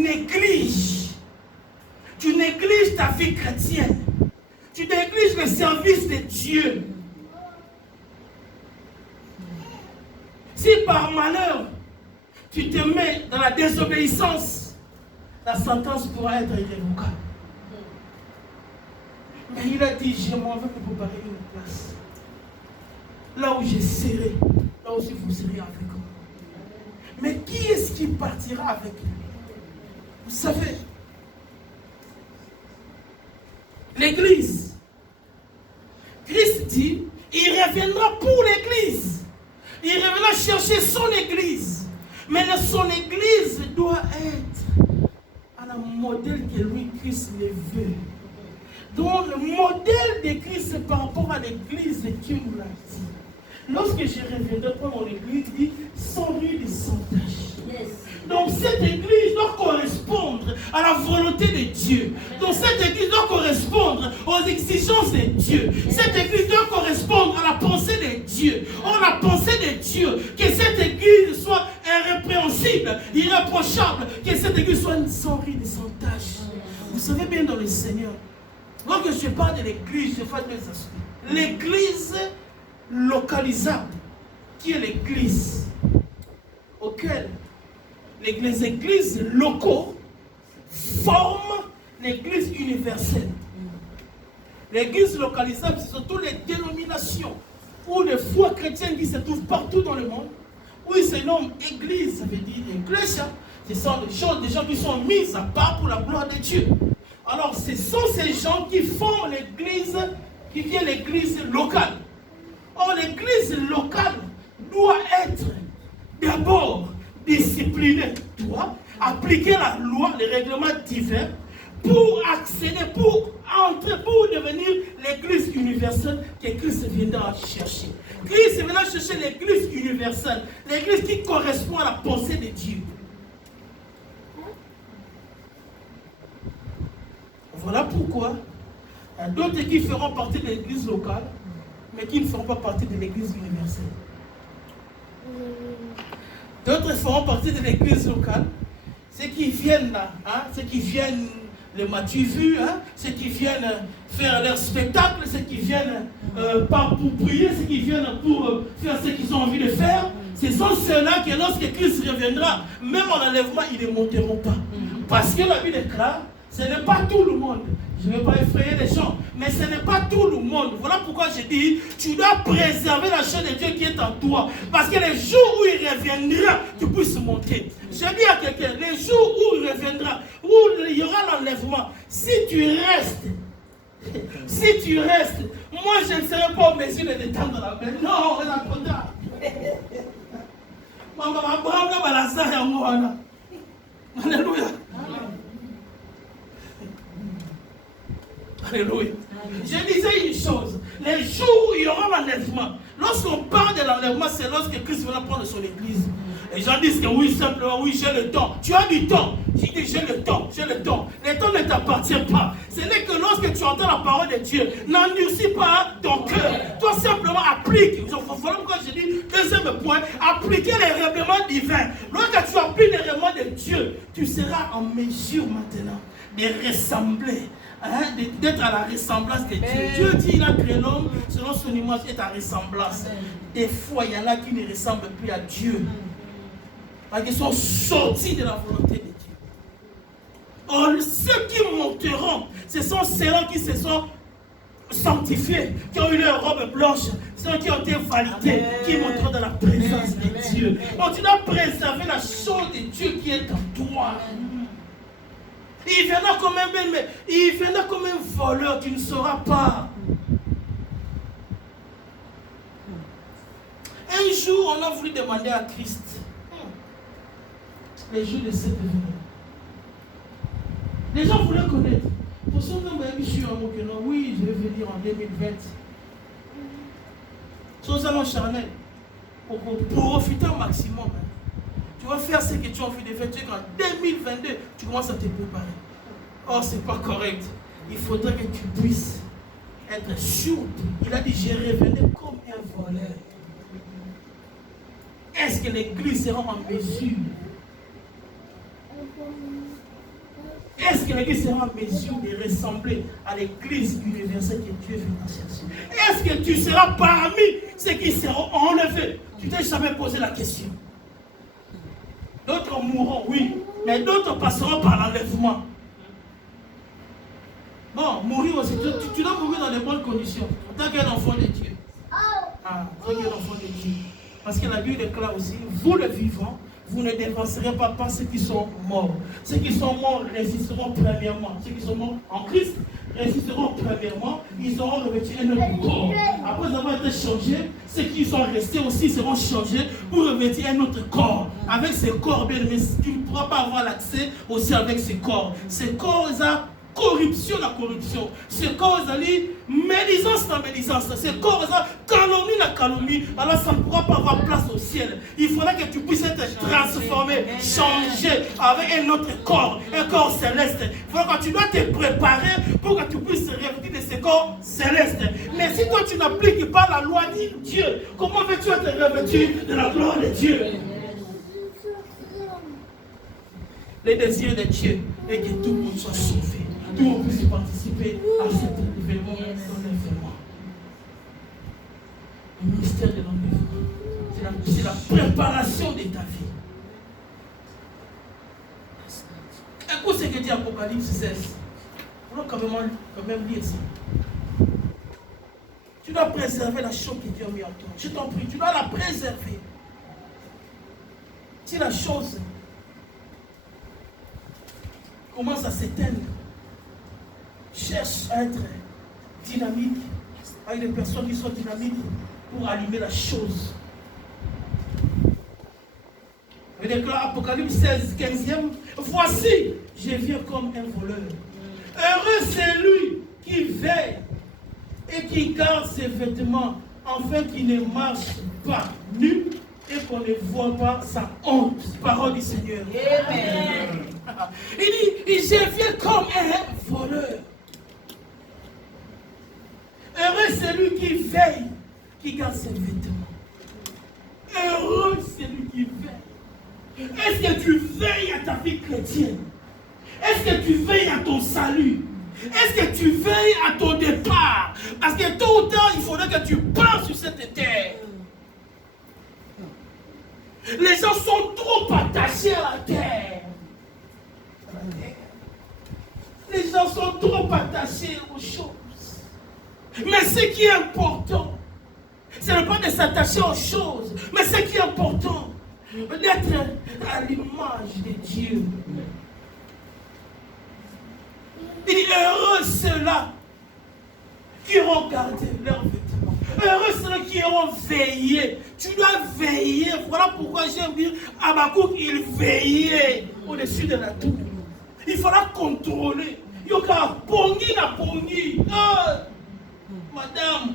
négliges. Tu négliges ta vie chrétienne. Tu négliges le service de Dieu. Si par malheur, tu te mets dans la désobéissance, la sentence pourra être irrévocable. Mais il a dit, je m'en vais pour préparer une place. Là où je serai, là aussi vous serez avec moi. Mais qui est-ce qui partira avec lui? Vous savez, l'Église, Christ dit, il reviendra pour l'Église. Il reviendra chercher son Église. Mais son Église doit être à la modèle que lui, Christ le veut. Donc le modèle de Christ, c'est par rapport à l'Église qui nous l'a dit. Lorsque je reviendrai pour mon Église, il dit sans nul et sans tâche. Yes. Donc cette Église doit correspondre à la volonté de Dieu. Donc cette Église doit correspondre aux exigences de Dieu. Cette Église doit correspondre à la pensée de Dieu. Or la pensée de Dieu, que cette Église soit irrépréhensible, irréprochable, que cette Église soit sans ride et sans tâche. Vous savez bien dans le Seigneur, lorsque je parle de l'Église, je fais deux aspects. L'Église localisable, qui est l'Église auquel les églises locaux forment l'Église universelle. L'Église localisable, ce sont toutes les dénominations ou les foi chrétiennes qui se trouvent partout dans le monde, où ils se nomment Église, ça veut dire Église. Ce sont des gens qui sont mis à part pour la gloire de Dieu. Alors, ce sont ces gens qui forment l'Église, qui vient l'Église locale. Or, l'Église locale doit être d'abord disciplinée, doit appliquer la loi, les règlements divins, pour accéder, pour entrer, pour devenir l'Église universelle que Christ viendra chercher. Christ viendra chercher l'Église universelle, l'Église qui correspond à la pensée de Dieu. Voilà pourquoi il y a d'autres qui feront partie de l'Église locale, mais qui ne feront pas partie de l'Église universelle. D'autres feront partie de l'Église locale, ceux qui viennent là, ceux qui viennent le Mathieu vu, ceux qui viennent faire leur spectacle, ceux qui viennent pas pour prier, ceux qui viennent pour faire ce qu'ils ont envie de faire. Ce sont ceux-là que lorsque Christ reviendra, même en enlèvement, ils ne monteront pas. Parce que la Bible déclare, ce n'est pas tout le monde. Je ne vais pas effrayer les gens, mais ce n'est pas tout le monde. Voilà pourquoi je dis, tu dois préserver la chair de Dieu qui est en toi. Parce que les jours où il reviendra, tu puisses monter. Je dis à quelqu'un, les jours où il reviendra, où il y aura l'enlèvement, si tu restes, moi je ne serai pas en mesure de détendre la main. Non, on est en contrat. Alléluia. Alléluia. Je disais une chose, les jours où il y aura l'enlèvement, lorsqu'on parle de l'enlèvement, c'est lorsque Christ va prendre son église. Les gens disent que oui, simplement, oui, j'ai le temps. Tu as du temps. J'ai dit, j'ai le temps. Le temps ne t'appartient pas. Ce n'est que lorsque tu entends la parole de Dieu, n'endurcis pas ton cœur. Toi, simplement, applique. Voilà pourquoi je dis, deuxième point, appliquer les règlements divins. Lorsque tu appliques les règlements de Dieu, tu seras en mesure maintenant de ressembler. D'être à la ressemblance de Dieu. Dieu dit il a créé l'homme selon son image et ta ressemblance. Des fois, il y en a qui ne ressemblent plus à Dieu. Parce qu'ils sont sortis de la volonté de Dieu. Or, ceux qui monteront, ce sont ceux-là qui se sont sanctifiés, qui ont eu leur robe blanche, ceux qui ont été validés, qui monteront dans la présence de Dieu. Donc, tu dois préserver la chose de Dieu qui est en toi. Il viendra comme un voleur, tu ne sauras pas. Un jour, on a voulu demander à Christ les jours de cette venue. Les gens voulaient connaître. Pour ceux qui je suis en Okeno, oui, je vais venir en 2020. Chose à charnel. Pour profiter au maximum. Tu vas faire ce que tu as envie de faire. En 2022, tu commences à te préparer. Or, ce n'est pas correct. Il faudrait que tu puisses être sûr. Il a dit, je revenais comme un voleur. Est-ce que l'église sera en mesure Est-ce que l'Église sera en mesure de ressembler à l'Église universelle que Dieu vient chercher? Est-ce que tu seras parmi ceux qui seront enlevés? Tu t'es jamais posé la question. D'autres mourront, oui, mais d'autres passeront par l'enlèvement. Bon, mourir aussi, tu dois mourir dans les bonnes conditions, en tant qu'un enfant de Dieu. En tant qu'un enfant de Dieu. Parce que la Bible déclare aussi, vous les vivants, vous ne dévancerez pas par ceux qui sont morts. Ceux qui sont morts résisteront premièrement. Ceux qui sont morts en Christ résisteront premièrement. Ils auront revêtu un autre corps. Après avoir été changés, ceux qui sont restés aussi seront changés pour revêtir un autre corps. Avec ces corps, bien aimés, tu ne pourras pas avoir l'accès aussi avec ces corps. Ces corps, ils ont corruption la corruption. Ces corps, ils ont médisance la médisance. Ces corps, ils ont calomnie la calomnie. Alors ça ne pourra pas avoir place au ciel. Il faudra que tu puisses être transformé, changé avec un autre corps, un corps céleste. Il faudra que tu dois te préparer pour que tu puisses revêtir de ces corps célestes. Mais si toi tu n'appliques pas la loi de Dieu, comment veux-tu être revêtu de la gloire de Dieu? Le désir de Dieu est que tout le monde soit sauvé. Tout le monde puisse participer à cet événement d'enlèvement. Le mystère de l'enlèvement, c'est la préparation de ta vie. Écoute ce que dit Apocalypse 16. On doit quand même lire ça. Tu dois préserver la chose que Dieu a mis en toi. Je t'en prie, tu dois la préserver. Si la chose commence à s'éteindre, cherche à être dynamique, avec des personnes qui sont dynamiques pour allumer la chose. Il déclare Apocalypse 16, 15e, voici, je viens comme un voleur. Heureux c'est lui qui veille et qui garde ses vêtements, afin qu'il ne marche pas nu et qu'on ne voit pas sa honte. Parole du Seigneur. Amen. Il dit, je viens comme un voleur. Heureux c'est lui qui veille, qui garde ses vêtements. Heureux c'est lui qui veille. Est-ce que tu veilles à ta vie chrétienne? Est-ce que tu veilles à ton salut? Est-ce que tu veilles à ton départ? Parce que tôt ou tard, il faudra que tu pars sur cette terre. Les gens sont trop attachés à la terre. Les gens sont trop attachés aux choses. Mais ce qui est important, ce n'est pas de s'attacher aux choses, mais ce qui est important, d'être à l'image de Dieu. Il dit, heureux ceux-là qui auront gardé leurs vêtements. Heureux ceux-là qui auront veillé. Tu dois veiller. Voilà pourquoi j'aime dire, Habakkuk, il veillait au-dessus de la tour. Il faudra contrôler. Yoka, pongi na pongi. Oh, madame,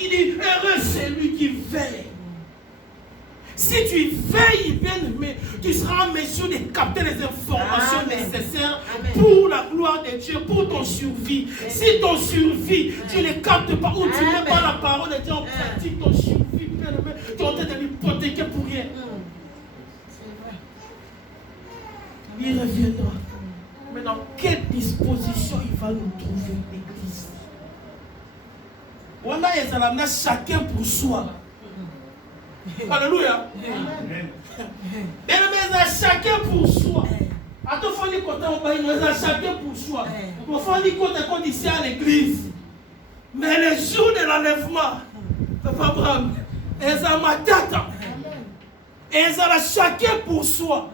il dit, heureux celui qui veille. Si tu veilles, bien aimé, tu seras en mesure de capter les informations nécessaires pour la gloire de Dieu, pour ton survie. Si ton survie, tu ne captes pas ou tu ne mets pas la parole de Dieu en pratique, ton survie, bien aimé, tu es en train de l'hypothéquer pour rien. Il reviendra. Mais dans quelle disposition il va nous trouver, l'Église? On a chacun pour soi. Alléluia. Mais chacun pour soi. Chacun pour soi. On fait ici à l'église. Mais le jour de l'enlèvement, Papa Abraham, ils ont ma tête. Ils ont chacun pour soi.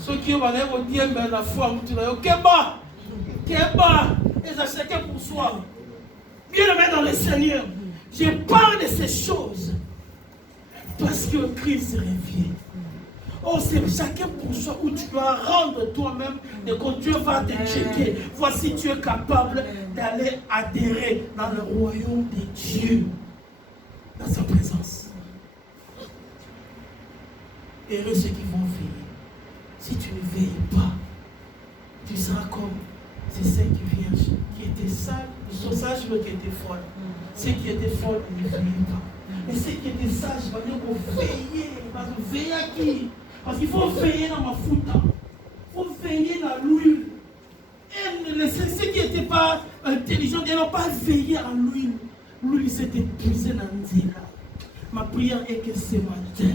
Ceux qui ont dit la foi, ils ont chacun pour soi. Bien aimé dans le Seigneur. Je parle de ces choses parce que Christ revient. Oh, c'est chacun pour soi où tu dois rendre toi-même de quand Dieu va te checker. Voici, tu es capable d'aller adhérer dans le royaume de Dieu, dans sa présence. Heureux ceux qui vont veiller. Si tu ne veilles pas, tu seras comme ces cinq vierges qui étaient sages, ils sont sages mais qui étaient folles. Ceux qui étaient folles ne veillaient pas. Et ceux qui étaient sages, il va dire qu'on veiller. Veiller à qui? Parce qu'il faut veiller dans ma foute. veillé à l'huile. Ceux qui n'étaient pas intelligents, ils n'ont pas veillé à l'huile. L'huile s'est épuisée dans Nzela. Ma prière est que ce matin,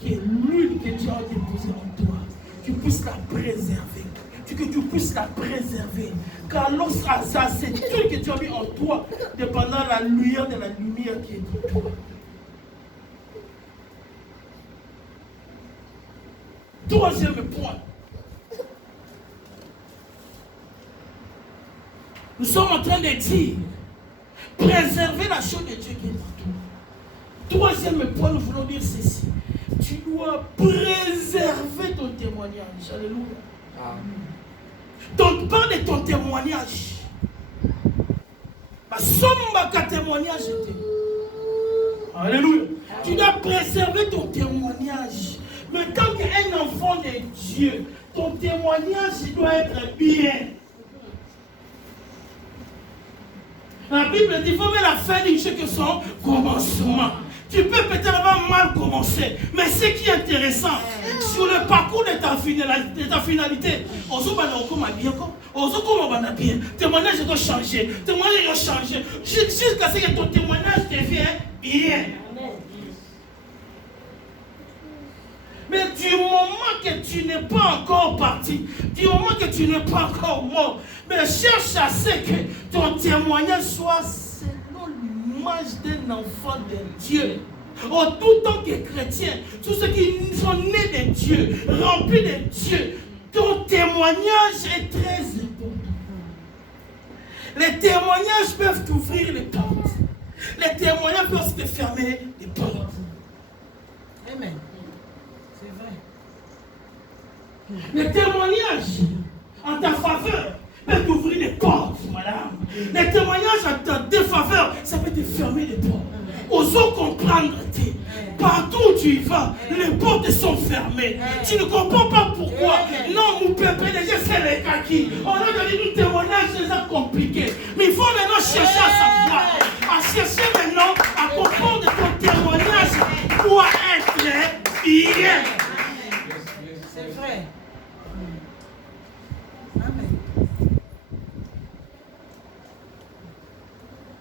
que l'huile que Dieu a déposée en toi, tu puisses la préserver. Que tu puisses la préserver. Car lorsque ça, c'est tout que tu as mis en toi, dépendant de la lueur de la lumière qui est en toi. Troisième point. Nous sommes en train de dire, préserver la chose de Dieu qui est en toi. Troisième point, nous voulons dire ceci. Tu dois préserver ton témoignage. Alléluia. Donc, parle de ton témoignage. Témoignage. Alléluia. Tu dois préserver ton témoignage. Mais tant qu'un enfant de Dieu, ton témoignage doit être bien. La Bible dit qu'il faut mettre la fin d'une chose que son commencement. Tu peux peut-être avoir mal commencé, mais ce qui est intéressant, sur le parcours de ta finalité, témoignage doit changer, témoignage doit changer, jusqu'à ce que ton témoignage devienne bien. Mais du moment que tu n'es pas encore parti, du moment que tu n'es pas encore mort, mais cherche à ce que ton témoignage soit selon l'image d'un enfant de Dieu. En tout temps que chrétien, tous ceux qui sont nés de Dieu, remplis de Dieu, ton témoignage est très important. Les témoignages peuvent t'ouvrir les portes. Les témoignages peuvent te fermer les portes. Amen. Les témoignages en ta faveur peuvent t'ouvrir les portes, madame. Les témoignages en ta défaveur, ça peut te fermer les portes. Osons comprendre, partout où tu y vas, les portes sont fermées. Tu ne comprends pas pourquoi. Non, mon peuple, déjà c'est les kaki. On a donné un témoignage déjà compliqué. Mais il faut maintenant chercher à savoir, à chercher maintenant à comprendre que ton témoignage doit être bien. C'est vrai.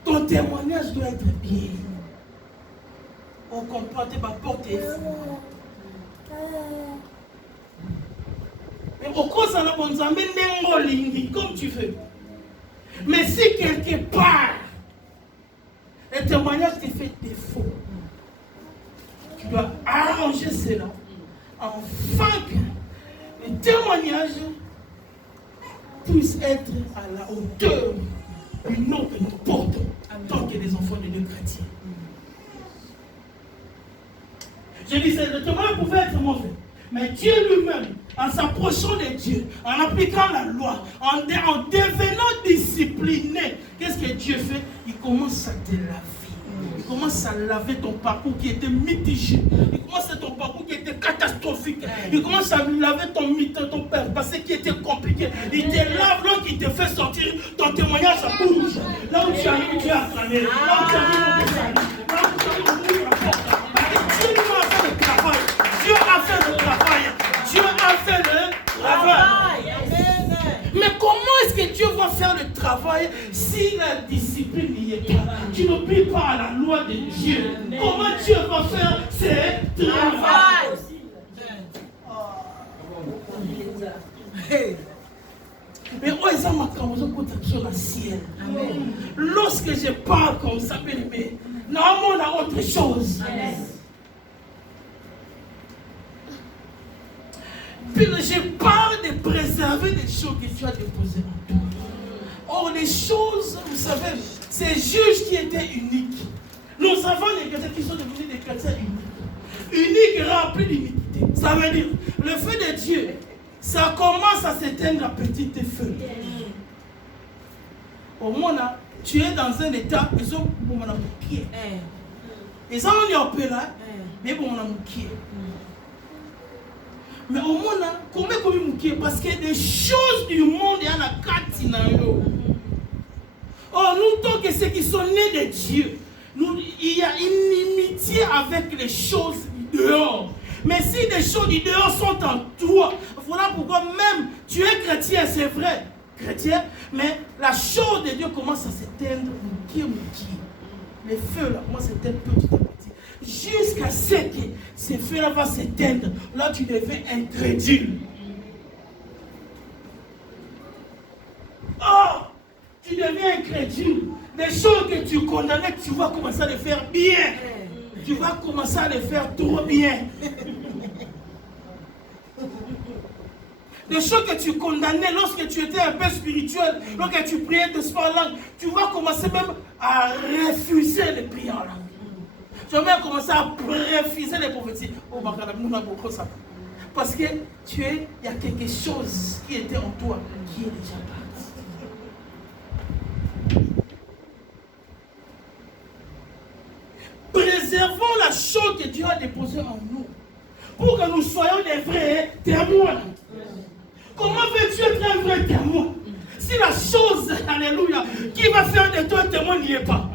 Ton témoignage doit être bien. On comprend tes portes et mais au cause de la bonne comme tu veux. Mais si quelque part le témoignage te fait défaut, tu dois arranger cela afin que le témoignage puisse être à la hauteur du nom que nous portons en tant que des enfants de Dieu chrétiens. Je disais, le témoignage pouvait être mauvais, mais Dieu lui-même, en s'approchant de Dieu, en appliquant la loi, en devenant discipliné, qu'est-ce que Dieu fait? Il commence à te laver. Il commence à laver ton parcours qui était mitigé. Il commence à ton parcours qui était catastrophique. Il commence à laver ton passé qui était compliqué. Il te lave, là, qui te fait sortir ton témoignage à bouge. Là où tu arrives, Dieu a clamé. Là où tu arrives, on te salue. Là où tu arrives, on ouvre la porte. Dieu a fait le travail. Dieu a fait le travail. Mais comment est-ce que Dieu va faire le travail si la discipline n'y est pas? Tu n'oublies pas la loi de Dieu. Comment Dieu va faire ce travail? Mais lorsque je parle comme ça, mais normalement on a autre chose. Puis je parle de préserver des choses que tu as déposées en toi. Or, les choses, vous savez, ces juges qui étaient uniques. Nous avons des chrétiens qui sont devenus des chrétiens uniques. Uniques, remplis d'unité. Ça veut dire, le feu de Dieu, ça commence à s'éteindre à petite feu. Au moment tu es dans un état, ils ont mon pied. Ils ont un peu là, mais bon, on a mon pied. Mais au monde, comment parce que les choses du monde, il y en a 4. Or, nous, tant que ceux qui sont nés de Dieu, il y a une inimitié avec les choses du dehors. Mais si les choses du dehors sont en toi, voilà pourquoi même tu es chrétien, c'est vrai, chrétien, mais la chose de Dieu commence à s'éteindre. Les feux là commencent à s'éteindre petit à petit. Jusqu'à ce que ces feux-là vont s'éteindre. Là, tu deviens incrédule. Oh, tu deviens incrédule. Les choses que tu condamnais, tu vas commencer à les faire bien. Tu vas commencer à les faire trop bien. Les choses que tu condamnais lorsque tu étais un peu spirituel, lorsque tu priais de ce langue, tu vas commencer même à refuser les prières en langue. Tu vas même commencer à refuser les prophéties. Oh, nous avons beaucoup ça. Parce que il y a quelque chose qui était en toi qui est déjà parti. Préservons la chose que Dieu a déposée en nous pour que nous soyons des vrais témoins. Comment veux-tu être un vrai témoin si la chose, alléluia, qui va faire de toi un témoin n'y est pas?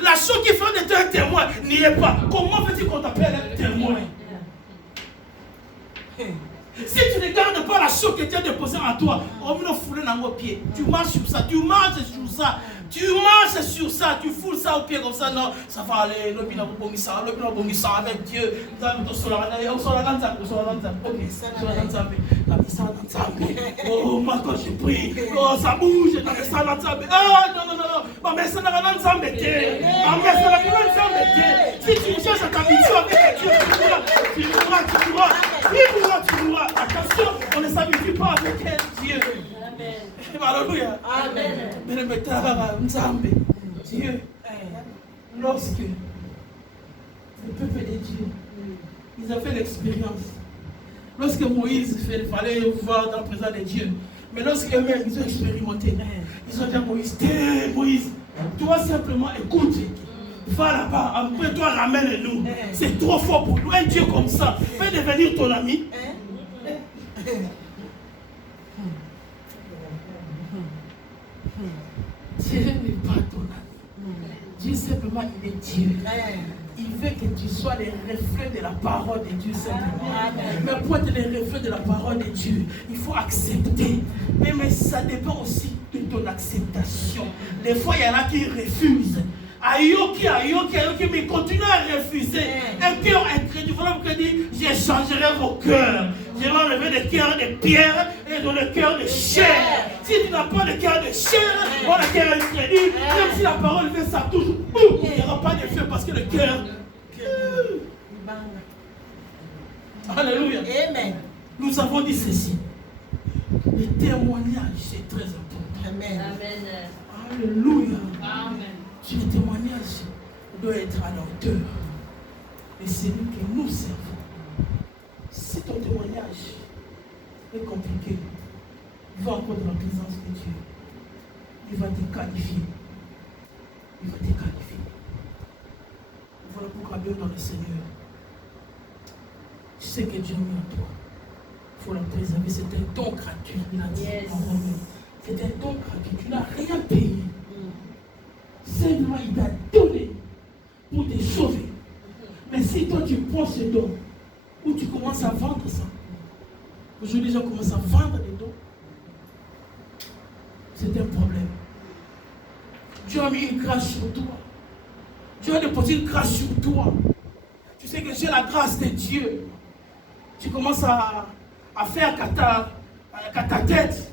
La chose qui fait de toi un témoin n'y est pas. Comment veux-tu qu'on t'appelle un témoin? Si tu ne gardes pas la chose que tu as déposée en toi, tu marches sur ça, tu marches sur ça, tu marches sur ça, tu foules ça au pied comme ça, non, ça va aller, le bina ça avec Dieu, oh, moi quand je prie, oh, ça bouge, oh, non, mais ça n'a rien si tu cherches à t'habituer avec Dieu, tu mourras. Attention, on ne s'habitue pas avec Dieu. Alléluia. Amen. Dieu, lorsque le peuple de Dieu, ils ont fait l'expérience. Lorsque Moïse il fallait voir dans la présence de Dieu. Mais lorsque eux-mêmes ils ont expérimenté, ils ont dit à Moïse, Moïse, toi simplement écoute. Va là-bas, après toi ramène-nous. C'est trop fort pour nous. Un Dieu comme ça peut devenir ton ami. Dieu n'est pas ton ami. Dieu simplement, il est Dieu. Il veut que tu sois les reflets de la parole de Dieu simplement. Mais pour être les reflets de la parole de Dieu, il faut accepter. Mais ça dépend aussi de ton acceptation. Des fois, il y en a qui refusent. Ayoki, mais continue à refuser. Un cœur incrédule. Voilà pourquoi il dit, j'échangerai vos cœurs. Je vais enlever des cœurs de pierre et dans le cœur de chair. Si tu n'as pas le cœur de chair, ou le cœur incrédule, même si la parole fait ça toujours, il n'y aura pas d'effet parce que le cœur. Alléluia. Amen. Nous avons dit ceci. Le témoignage est très important. Amen. Alléluia. Amen. Le témoignage doit être à la hauteur de celui que nous servons. Si ton témoignage est compliqué, va encore dans la présence de Dieu. Il va te qualifier. Voilà pourquoi Dieu dans le Seigneur. Tu sais que Dieu a mis en toi. Il faut la préserver. C'est un don gratuit. Il a dit en Romain. C'est un don gratuit. Tu n'as rien payé. Simplement, il t'a donné pour te sauver. Mais si toi tu prends ce don, ou tu commences à vendre ça, aujourd'hui les gens commencent à vendre des dons, c'est un problème. Dieu a mis une grâce sur toi. Dieu a déposé une grâce sur toi. Tu sais que j'ai la grâce de Dieu. Tu commences à faire qu'à ta tête.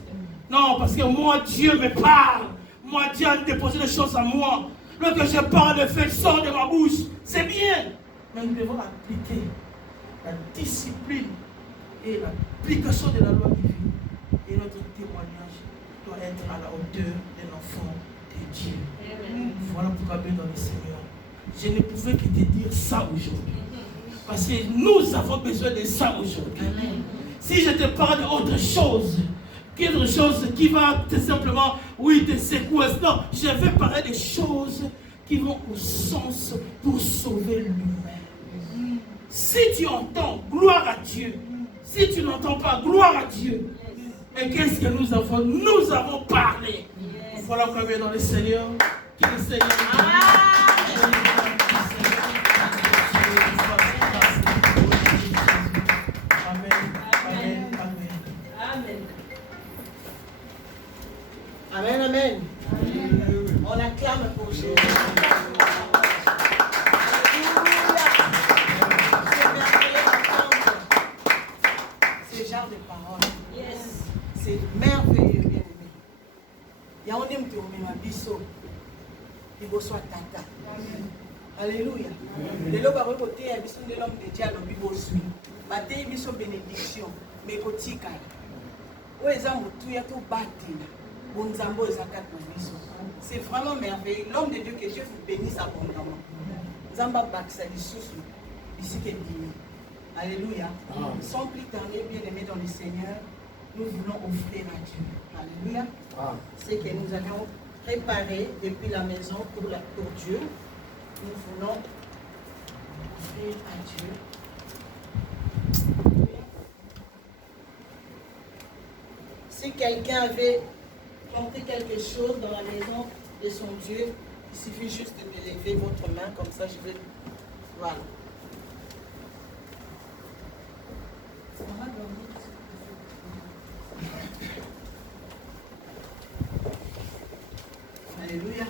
Non, parce que moi, Dieu me parle. Moi, Dieu a déposé des choses à moi. Lorsque je parle de fait, sort de ma bouche. C'est bien. Mais nous devons appliquer la discipline et l'application de la loi divine. Et notre témoignage doit être à la hauteur d'un enfant de Dieu. Amen. Voilà pourquoi bien dans le Seigneur. Je ne pouvais que te dire ça aujourd'hui. Parce que nous avons besoin de ça aujourd'hui. Amen. Si je te parle d'autre chose, quelque chose qui va te simplement, te secouer. Non, je vais parler des choses qui vont au sens pour sauver l'humain. Si tu entends, gloire à Dieu. Si tu n'entends pas, gloire à Dieu. Et qu'est-ce que nous avons? Nous avons parlé. Voilà qu'on est dans le Seigneur. Que le Seigneur. Amen. pour Jésus. Alléluia. C'est merveilleux d'entendre ce genre de paroles. Yes. C'est merveilleux, bien aimé. Il y a un homme qui a mis ma biseau. Il va soit tata. Alléluia. Le loba côté a biso de l'homme de Dieu à l'obibo suit. Bate biso bénédiction. Mais côté kala. Où est-ce que tu as tout bâti là? C'est vraiment merveilleux. L'homme de Dieu, que Dieu vous bénisse abondamment. Zamba baksa dissous ici qui est béni. Alléluia. Sans plus tarder, bien aimés dans le Seigneur, nous voulons offrir à Dieu. Alléluia. C'est que nous allons préparer depuis la maison pour Dieu. Nous voulons offrir à Dieu. Si quelqu'un avait porté quelque chose dans la maison de son Dieu, il suffit juste de lever votre main, comme ça je vais... Voilà. Alléluia.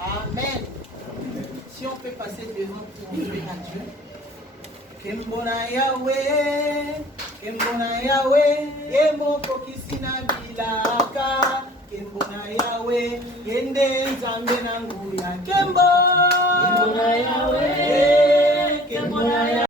Amen. Si on peut passer devant pour offrir à Dieu. Kembona Yahweh, Yemoko Kisina Bilaka, Kembona Yahweh, Yende Nzambe Nanguya, Kembona Yahweh, Kembona Yahweh.